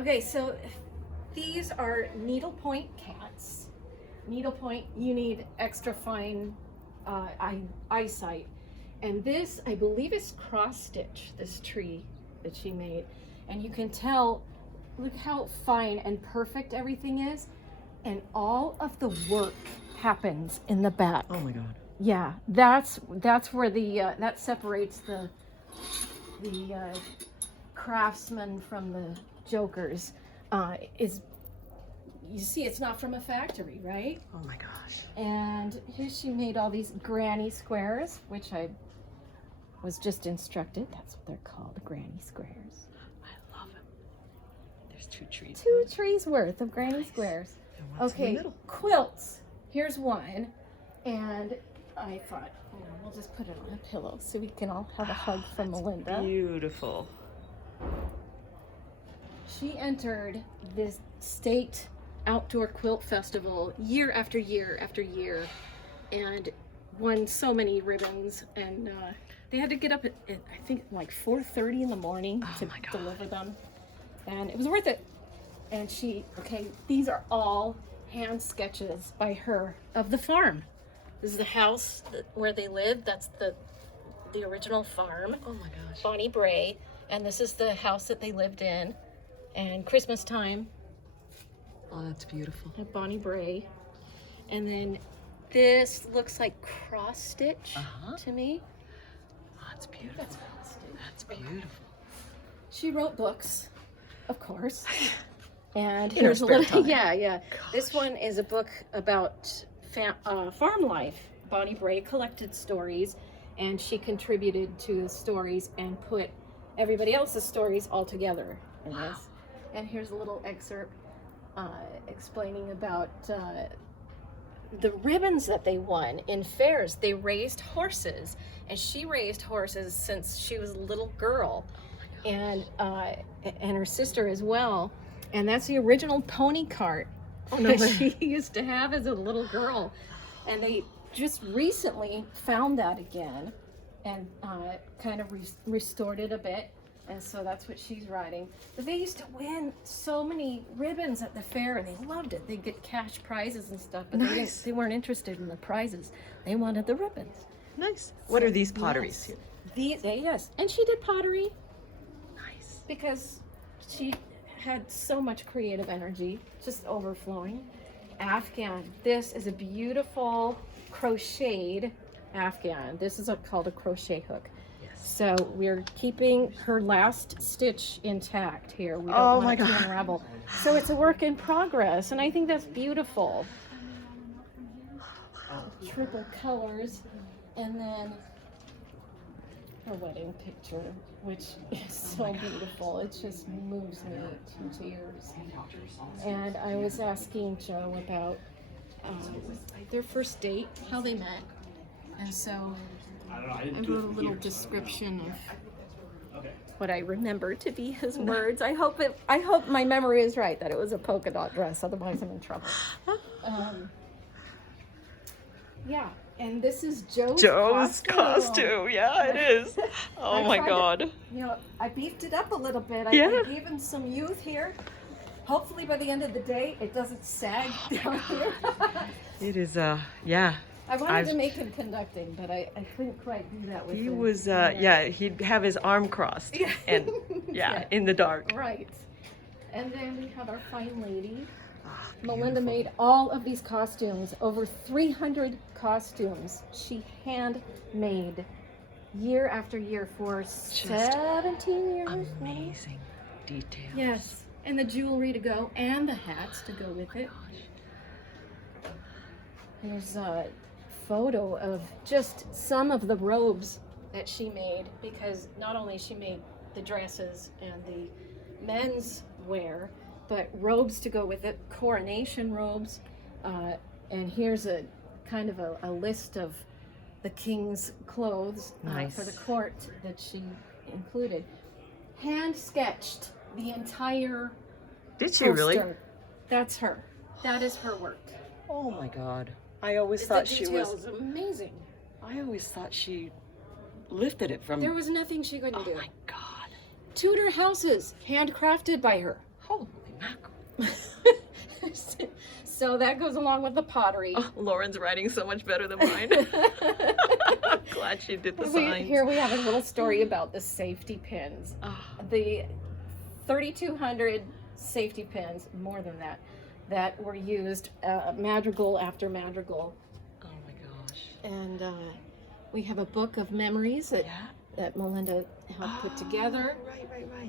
Okay, so these are needlepoint cats. Needlepoint, you need extra fine eyesight. And this, I believe, is cross stitch, this tree that she made. And you can tell, look how fine and perfect everything is. And all of the work happens in the back. Oh my God. Yeah, that's where the that separates the craftsman from the jokers. Is, you see, it's not from a factory, right? Oh my gosh. And here she made all these granny squares, which I was just instructed. That's what they're called, granny squares. I love them. There's 2 trees. 2 trees worth of granny squares. And what's in the Okay, middle? quilts. Here's one, and I thought, you know, we'll just put it on a pillow so we can all have a hug from Melinda. Beautiful. She entered this state outdoor quilt festival year after year after year, and won so many ribbons. And they had to get up at I think like 4:30 in the morning to deliver them, and it was worth it. And she, okay, these are all hand sketches by her of the farm. This is the house where they lived. That's the original farm. Oh my gosh. Bonnie Bray. And this is the house that they lived in. And Christmas time Oh, that's beautiful. at Bonnie Bray. And then this looks like cross stitch to me. Oh, that's beautiful. That's cross stitch. That's beautiful. She wrote books, of course. And In her here's a spare little, time. yeah. This one is a book about farm life. Bonnie Bray collected stories, and she contributed to the stories and put everybody else's stories all together in this. And here's a little excerpt explaining about the ribbons that they won in fairs. They raised horses, and she raised horses since she was a little girl, and her sister as well. And that's the original pony cart that she used to have as a little girl. And they just recently found that again and kind of restored it a bit. And so that's what she's riding. But they used to win so many ribbons at the fair, and they loved it. They'd get cash prizes and stuff, but they weren't interested in the prizes. They wanted the ribbons. Nice. What are these potteries here? These, yes. And she did pottery Nice. because she had so much creative energy, just overflowing. Afghan. This is a beautiful crocheted Afghan. This is called a crochet hook. Yes. So we're keeping her last stitch intact here. We don't want it to unravel. So it's a work in progress, and I think that's beautiful. Triple colors, and then her wedding picture, which is so beautiful. It just moves me to tears. And I was asking Joe about their first date, how they met. And so I wrote a little description of what I remember to be his words. I hope my memory is right, that it was a polka dot dress, otherwise I'm in trouble. Yeah, and this is Joe's costume. Yeah, it is. Oh my God. I beefed it up a little bit. I gave him some youth here. Hopefully by the end of the day, it doesn't sag down here. It is, yeah. I wanted to make him conducting, but I couldn't quite do that with him. He was, he'd have his arm crossed. Yeah. And, in the dark. Right. And then we have our fine lady. Melinda made all of these costumes, over 300 costumes. She handmade year after year for 17 years. Amazing details. Yes, and the jewelry to go, and the hats to go with it. Here's a photo of just some of the robes that she made, because not only she made the dresses and the men's wear, but robes to go with it, coronation robes. And here's a kind of a list of the king's clothes for the court that she included. Hand sketched the entire Did she poster. really? That's her. That is her work. Oh my God. I always thought she was. The detail is amazing. I always thought she lifted it from. There was nothing she couldn't do. Oh my God. Tudor houses, handcrafted by her. Oh Holy mackerel. So that goes along with the pottery. Oh, Lauren's writing so much better than mine. I'm glad she did the signs. Here we have a little story about the safety pins. Oh. The 3,200 safety pins, more than that, that were used madrigal after madrigal. Oh my gosh. And we have a book of memories that, that Melinda helped put together. Right.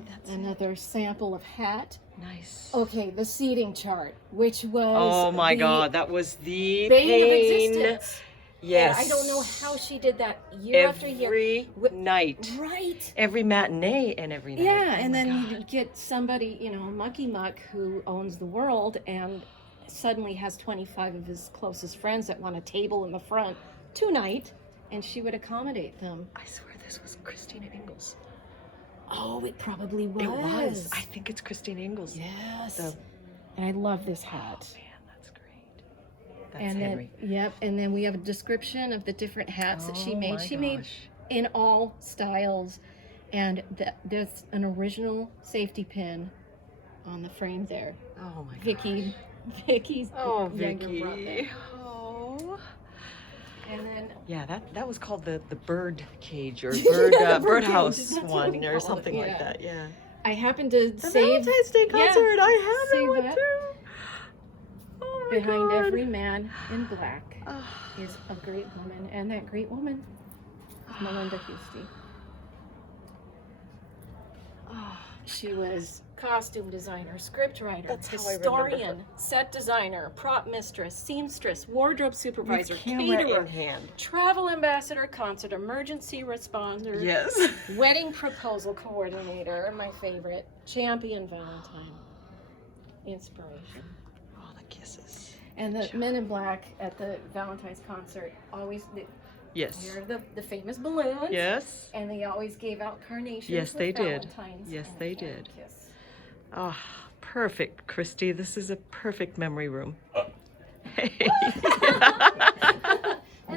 That's another sample of hat. Nice. Okay, the seating chart, which was oh my god, that was the bane of pain. existence. Yes. I don't know how she did that year after year. Every night. Right. Every matinee and every night. Yeah, oh and then God. you get somebody, you know, Mucky Muck, who owns the world and suddenly has 25 of his closest friends that want a table in the front tonight, and she would accommodate them. I swear this was Christina Ingalls. Oh, it probably was. It was. I think it's Christina Ingalls. Yes. The- And I love this hat. Oh man, that's great. That's And Henry. then, yep, and then we have a description of the different hats that she made. my She made gosh. in all styles, and there's an original safety pin on the frame there. Oh my Vicky's Oh, younger Vicky. brother. Oh. And then Yeah, that was called the bird cage or Yeah, bird the bird cage, birdhouse that's what one we or call it, something like yeah. that. Yeah. I happened to The save Valentine's Day concert. I have that save one that. too. Oh my Behind God. every man in black Oh. is a great woman, and that great woman is Melinda Huszti. Oh. She was costume designer, scriptwriter, That's how I remember her. historian, set designer, prop mistress, seamstress, wardrobe supervisor, With camera caterer, in hand. travel ambassador, concert emergency responder, Yes. wedding proposal coordinator, my favorite, champion Valentine, inspiration. All the kisses. And the men in black at the Valentine's concert always, Yes. they're the famous balloons. Yes. And they always gave out carnations. Yes, with they did. Valentines Yes, and a they fan did. kiss. Ah, perfect, Kristi. This is a perfect memory room. Hey.